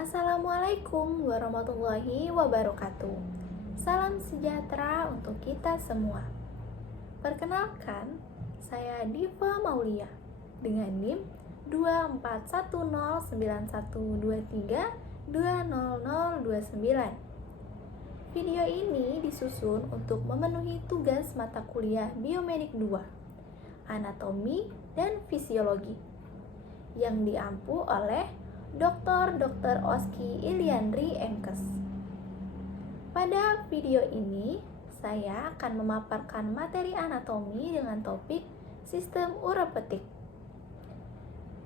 Assalamualaikum warahmatullahi wabarakatuh. Salam sejahtera untuk kita semua. Perkenalkan, saya Diva Maulia dengan NIM 2419123200029. Video ini disusun untuk memenuhi tugas mata kuliah Biomedik 2, Anatomi dan Fisiologi, yang diampu oleh Dr. Oski Iliandri Emkes. Pada video ini, saya akan memaparkan materi anatomi dengan topik sistem urepetik.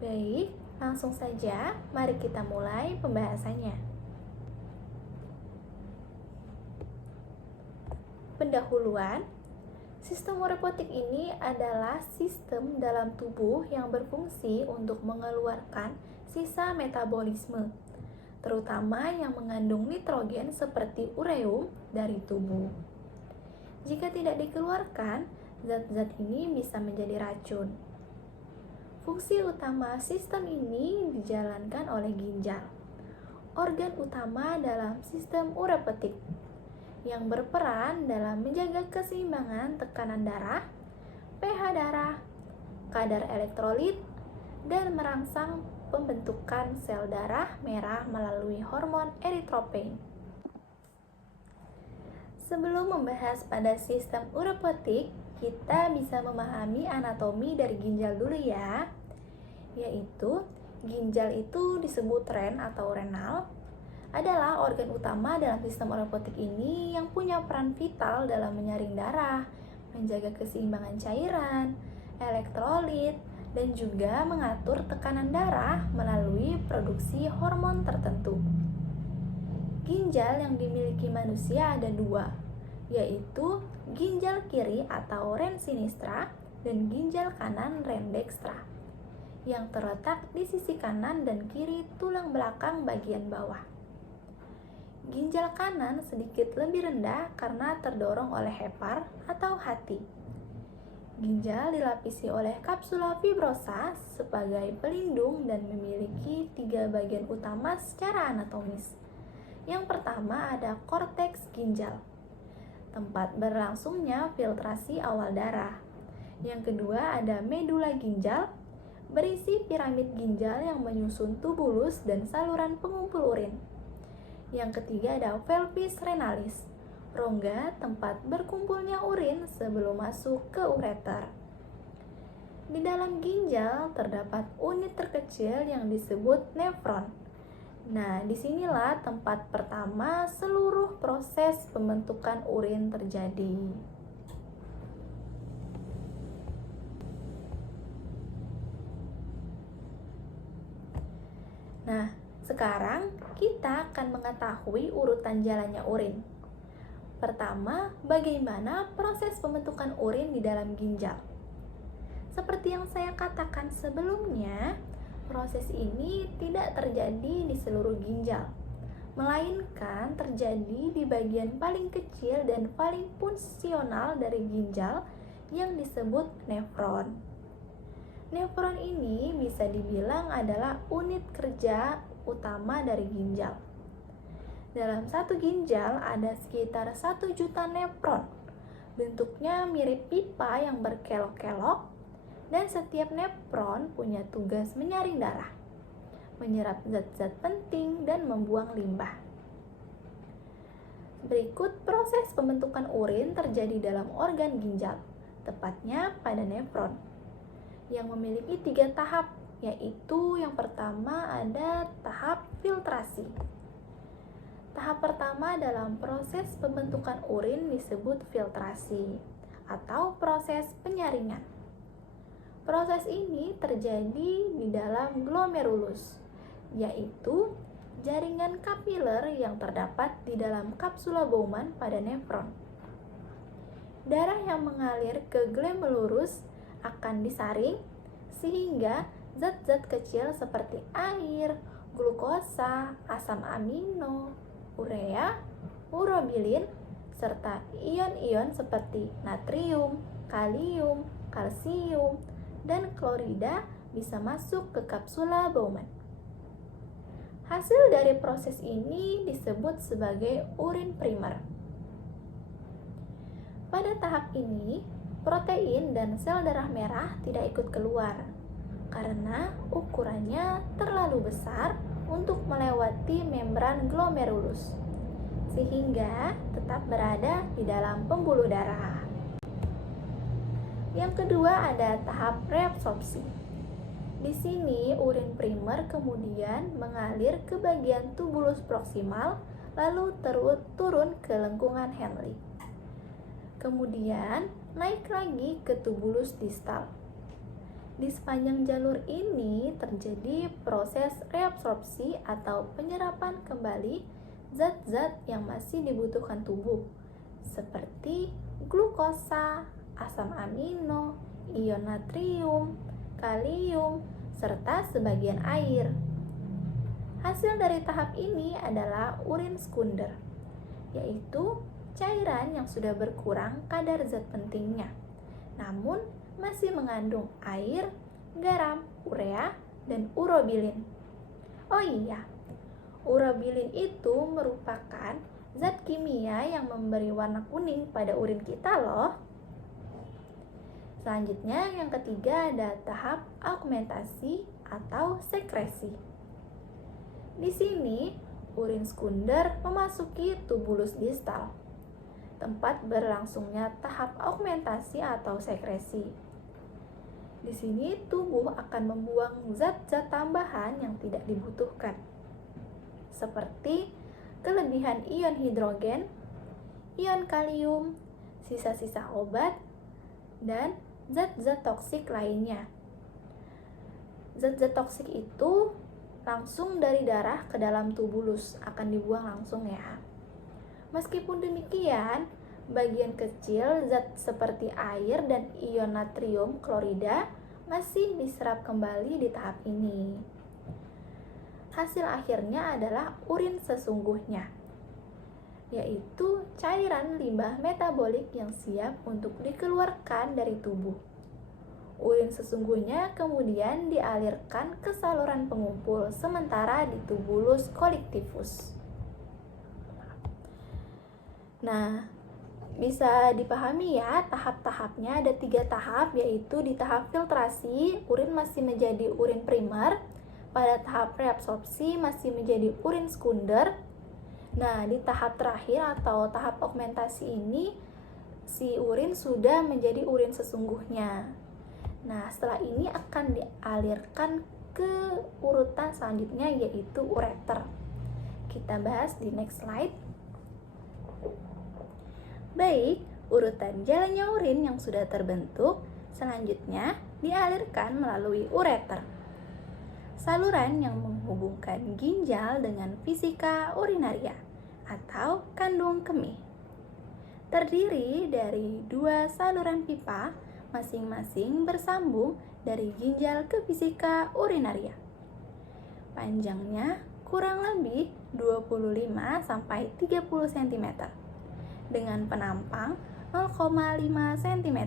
Baik, langsung saja mari kita mulai pembahasannya. Pendahuluan, sistem urepetik ini adalah sistem dalam tubuh yang berfungsi untuk mengeluarkan sisa metabolisme, terutama yang mengandung nitrogen seperti ureum dari tubuh. Jika tidak dikeluarkan, zat-zat ini bisa menjadi racun. Fungsi utama sistem ini dijalankan oleh ginjal, organ utama dalam sistem urepetik, yang berperan dalam menjaga keseimbangan tekanan darah, pH darah, kadar elektrolit, dan merangsang pembentukan sel darah merah melalui hormon eritropen. Sebelum membahas pada sistem urepetik, kita bisa memahami anatomi dari ginjal dulu ya. Yaitu, ginjal itu disebut ren atau renal, adalah organ utama dalam sistem urepetik ini yang punya peran vital dalam menyaring darah, menjaga keseimbangan cairan, elektrolit, dan juga mengatur tekanan darah melalui produksi hormon tertentu. Ginjal yang dimiliki manusia ada dua, yaitu ginjal kiri atau ren sinistra dan ginjal kanan ren dextra, yang terletak di sisi kanan dan kiri tulang belakang bagian bawah. Ginjal kanan sedikit lebih rendah karena terdorong oleh hepar atau hati. Ginjal dilapisi oleh kapsula fibrosa sebagai pelindung dan memiliki 3 bagian utama secara anatomis. Yang pertama ada korteks ginjal, tempat berlangsungnya filtrasi awal darah. Yang kedua ada medula ginjal, berisi piramid ginjal yang menyusun tubulus dan saluran pengumpul urin. Yang ketiga ada pelvis renalis, rongga tempat berkumpulnya urin sebelum masuk ke ureter. Di dalam ginjal terdapat unit terkecil yang disebut nefron. Nah, disinilah tempat pertama seluruh proses pembentukan urin terjadi. Nah, sekarang kita akan mengetahui urutan jalannya urin. Pertama, bagaimana proses pembentukan urin di dalam ginjal? Seperti yang saya katakan sebelumnya, proses ini tidak terjadi di seluruh ginjal, melainkan terjadi di bagian paling kecil dan paling fungsional dari ginjal yang disebut nefron. Nefron ini bisa dibilang adalah unit kerja utama dari ginjal. Dalam satu ginjal ada sekitar 1 juta nefron. Bentuknya mirip pipa yang berkelok-kelok, dan setiap nefron punya tugas menyaring darah, menyerap zat-zat penting, dan membuang limbah. Berikut proses pembentukan urin terjadi dalam organ ginjal, tepatnya pada nefron, yang memiliki 3 tahap, yaitu yang pertama ada tahap filtrasi. Tahap pertama dalam proses pembentukan urin disebut filtrasi atau proses penyaringan. Proses ini terjadi di dalam glomerulus, yaitu jaringan kapiler yang terdapat di dalam kapsula Bowman pada nefron. Darah yang mengalir ke glomerulus akan disaring sehingga zat-zat kecil seperti air, glukosa, asam amino, urea, urobilin, serta ion-ion seperti natrium, kalium, kalsium, dan klorida bisa masuk ke kapsula Bowman. Hasil dari proses ini disebut sebagai urin primer. Pada tahap ini, protein dan sel darah merah tidak ikut keluar karena ukurannya terlalu besar untuk melewati membran glomerulus, sehingga tetap berada di dalam pembuluh darah. Yang kedua ada tahap reabsorpsi. Di sini urin primer kemudian mengalir ke bagian tubulus proksimal lalu turun ke lengkungan Henle. Kemudian naik lagi ke tubulus distal. Di sepanjang jalur ini terjadi proses reabsorpsi atau penyerapan kembali zat-zat yang masih dibutuhkan tubuh seperti glukosa, asam amino, ion natrium, kalium, serta sebagian air. Hasil dari tahap ini adalah urin sekunder, yaitu cairan yang sudah berkurang kadar zat pentingnya, namun masih mengandung air, garam, urea, dan urobilin. Oh iya, urobilin itu merupakan zat kimia yang memberi warna kuning pada urin kita loh. Selanjutnya yang ketiga ada tahap augmentasi atau sekresi. Di sini urin sekunder memasuki tubulus distal, tempat berlangsungnya tahap augmentasi atau sekresi. Di sini tubuh akan membuang zat-zat tambahan yang tidak dibutuhkan, seperti kelebihan ion hidrogen, ion kalium, sisa-sisa obat, dan zat-zat toksik lainnya. Zat-zat toksik itu langsung dari darah ke dalam tubulus, akan dibuang langsung ya. Meskipun demikian, bagian kecil zat seperti air dan ion natrium klorida masih diserap kembali di tahap ini. Hasil akhirnya adalah urin sesungguhnya, yaitu cairan limbah metabolik yang siap untuk dikeluarkan dari tubuh. Urin sesungguhnya kemudian dialirkan ke saluran pengumpul sementara di tubulus collectifus. Nah, bisa dipahami ya tahap-tahapnya, ada 3 tahap, yaitu di tahap filtrasi urin masih menjadi urin primer, pada tahap reabsorpsi masih menjadi urin sekunder. Nah, di tahap terakhir atau tahap augmentasi ini si urin sudah menjadi urin sesungguhnya. Nah, setelah ini akan dialirkan ke urutan selanjutnya yaitu ureter. Kita bahas di next slide. Baik, urutan jalannya urin yang sudah terbentuk selanjutnya dialirkan melalui ureter, saluran yang menghubungkan ginjal dengan vesika urinaria atau kandung kemih. Terdiri dari 2 saluran pipa masing-masing bersambung dari ginjal ke vesika urinaria. Panjangnya kurang lebih 25 sampai 30 cm dengan penampang 0,5 cm.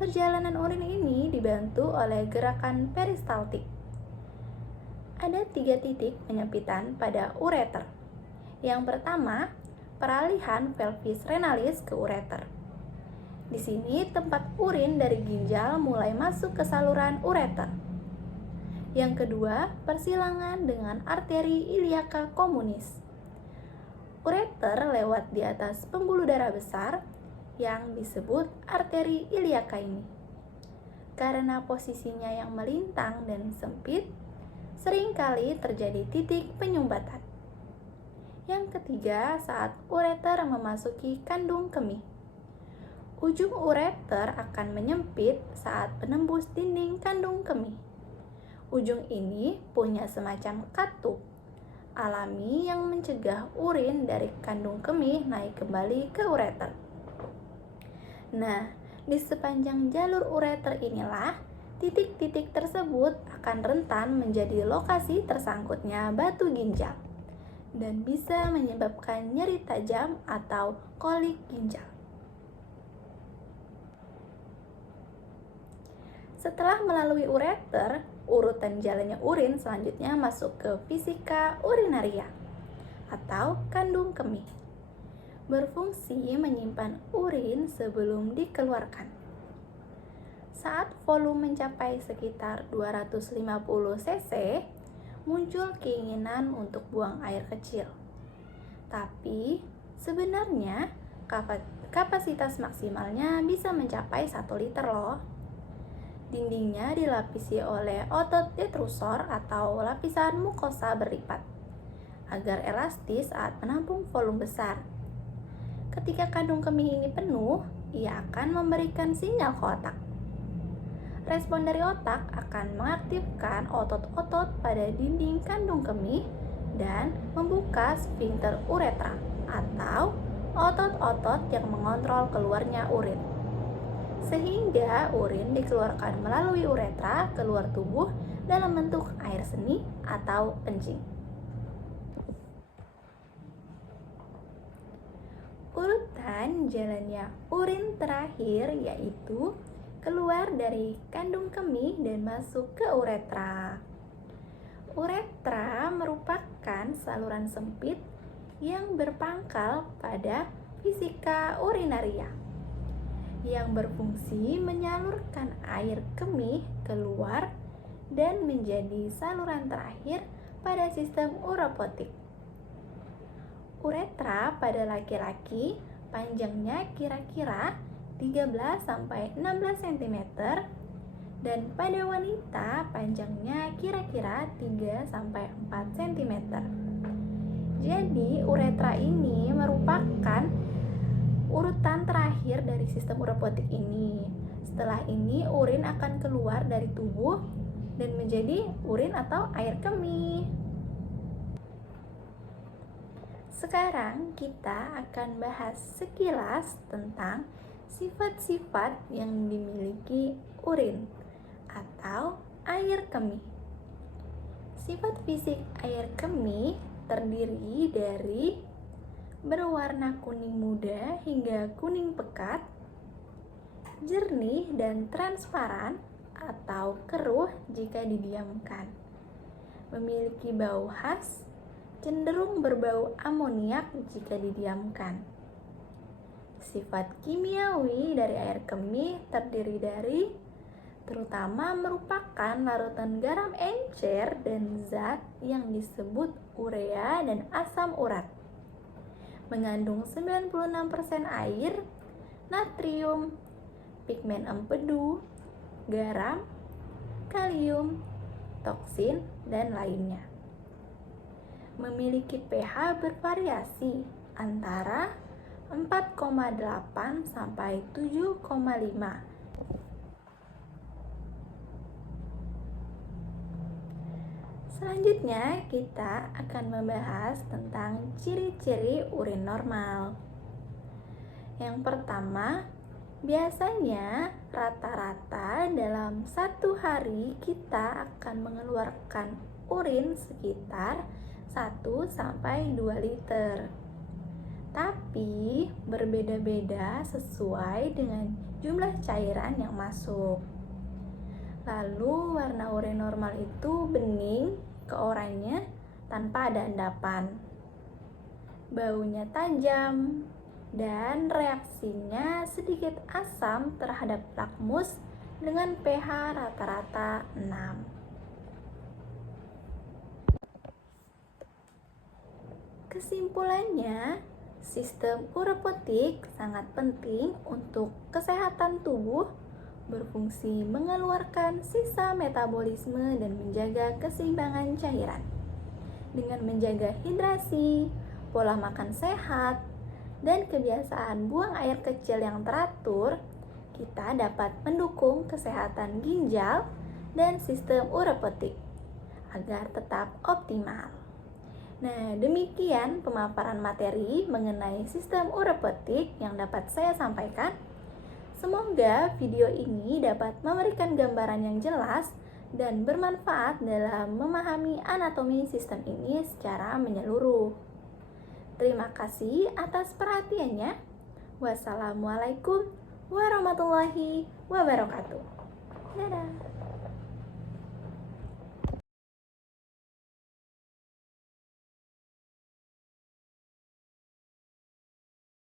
Perjalanan urin ini dibantu oleh gerakan peristaltik. Ada 3 titik penyempitan pada ureter. Yang pertama, peralihan pelvis renalis ke ureter. Di sini tempat urin dari ginjal mulai masuk ke saluran ureter. Yang kedua, persilangan dengan arteri iliaca communis. Ureter lewat di atas pembuluh darah besar yang disebut arteri iliaca ini. Karena posisinya yang melintang dan sempit, seringkali terjadi titik penyumbatan. Yang ketiga, saat ureter memasuki kandung kemih. Ujung ureter akan menyempit saat menembus dinding kandung kemih. Ujung ini punya semacam katup alami yang mencegah urin dari kandung kemih naik kembali ke ureter. Nah, di sepanjang jalur ureter inilah titik-titik tersebut akan rentan menjadi lokasi tersangkutnya batu ginjal dan bisa menyebabkan nyeri tajam atau kolik ginjal. Setelah melalui ureter, Urutan jalannya urin selanjutnya masuk ke fisika urinaria atau kandung kemih. Berfungsi menyimpan urin sebelum dikeluarkan. Saat volume mencapai sekitar 250 cc, muncul keinginan untuk buang air kecil. Tapi sebenarnya kapasitas maksimalnya bisa mencapai 1 liter loh. Dindingnya dilapisi oleh otot detrusor atau lapisan mukosa berlipat agar elastis saat menampung volume besar. Ketika kandung kemih ini penuh, ia akan memberikan sinyal ke otak. Respon dari otak akan mengaktifkan otot-otot pada dinding kandung kemih dan membuka sphincter uretra atau otot-otot yang mengontrol keluarnya urin. Sehingga urin dikeluarkan melalui uretra keluar tubuh dalam bentuk air seni atau kencing. Urutan jalannya urin terakhir yaitu keluar dari kandung kemih dan masuk ke uretra. Uretra merupakan saluran sempit yang berpangkal pada fisika urinaria yang berfungsi menyalurkan air kemih keluar dan menjadi saluran terakhir pada sistem uropotik. Uretra pada laki-laki panjangnya kira-kira 13-16 cm dan pada wanita panjangnya kira-kira 3-4 cm. Jadi uretra ini merupakan urutan terakhir dari sistem uropotik ini. Setelah ini urin akan keluar dari tubuh dan menjadi urin atau air kemih. Sekarang kita akan bahas sekilas tentang sifat-sifat yang dimiliki urin atau air kemih. Sifat fisik air kemih terdiri dari berwarna kuning muda hingga kuning pekat, jernih dan transparan atau keruh jika didiamkan, memiliki bau khas, cenderung berbau amoniak jika didiamkan. Sifat kimiawi dari air kemih terdiri dari terutama merupakan larutan garam encer dan zat yang disebut urea dan asam urat. Mengandung 96% air, natrium, pigmen empedu, garam, kalium, toksin, dan lainnya. Memiliki pH bervariasi antara 4,8 sampai 7,5. Selanjutnya kita akan membahas tentang ciri-ciri urin normal. Yang pertama, biasanya rata-rata dalam 1 hari kita akan mengeluarkan urin sekitar 1-2 liter. Tapi berbeda-beda sesuai dengan jumlah cairan yang masuk. Lalu warna urin normal itu bening ke oranye tanpa ada endapan. Baunya tajam dan reaksinya sedikit asam terhadap lakmus dengan pH rata-rata 6. Kesimpulannya, sistem uropotik sangat penting untuk kesehatan tubuh, berfungsi mengeluarkan sisa metabolisme dan menjaga keseimbangan cairan. Dengan menjaga hidrasi, pola makan sehat, dan kebiasaan buang air kecil yang teratur, kita dapat mendukung kesehatan ginjal dan sistem uropotik agar tetap optimal. Nah, demikian pemaparan materi mengenai sistem uropotik yang dapat saya sampaikan. Semoga video ini dapat memberikan gambaran yang jelas dan bermanfaat dalam memahami anatomi sistem ini secara menyeluruh. Terima kasih atas perhatiannya. Wassalamualaikum warahmatullahi wabarakatuh. Dadah.